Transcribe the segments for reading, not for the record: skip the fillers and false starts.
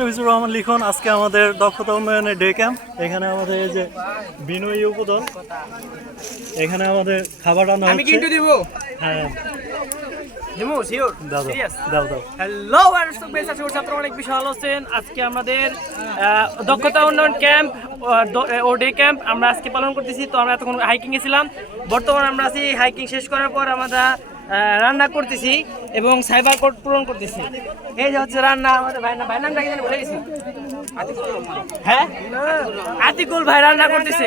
মুস্তাফিজুর রহমান লিখন। আজকে আমাদের দক্ষতা উন্নয়নের ডে ক্যাম্প। এখানে আমাদের এই যে বিনয়ী উপদল, এখানে আমাদের খাবার রান্না হচ্ছে। আমি কিন্তু দিব। হ্যাঁ দিমু শিওর দাও সিরিয়াস। দাও দাও। হ্যালো দর্শক, বেশ আশা করছি আপনারা অনেক বেশি ভালো আছেন। আজকে আমাদের দক্ষতা উন্নয়ন ক্যাম্প ও ডে ক্যাম্প আমরা আজকে পালন করতেছি। তো আমরা এতক্ষণ হাইকিং এ ছিলাম, বর্তমানে আমরা আছি হাইকিং শেষ করার পর আমরা রান্না করতেছি এবং সাইবার কোড পূরণ করতেছি। এই যে হচ্ছে রান্না, আমাদের ভাই নামটা কি জানি ভুলে গেছি। হ্যাঁ আতিকুল ভাই রান্না করতেছে,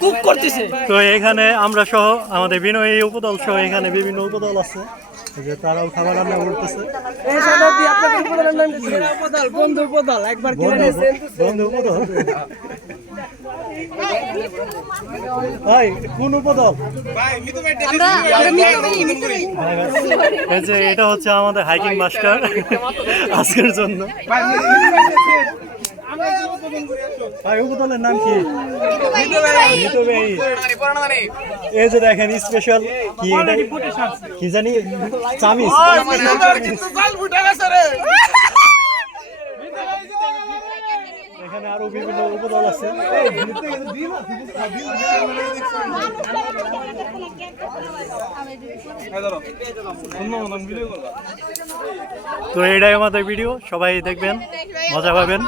কুক করতেছে। তো এখানে আমরা সহ আমাদের বিনয়ী উপদল সহ এখানে বিভিন্ন উপদল আছে, যে তারাও খাবার রান্না করতেছে। বন্ধু উপদল একবার বন্ধু উপদল ভাই কোন উপদল? এই যে এটা হচ্ছে আমাদের হাইকিং মাস্টার আজকের জন্য। ভাই উপদলের নাম কি? এই যে দেখেন স্পেশাল কি এটা কি জানি চামিচ। এখানে আরো বিভিন্ন উপদল আছে। তো এটাই আমাদের ভিডিও, সবাই দেখবেন, মজা পাবেন।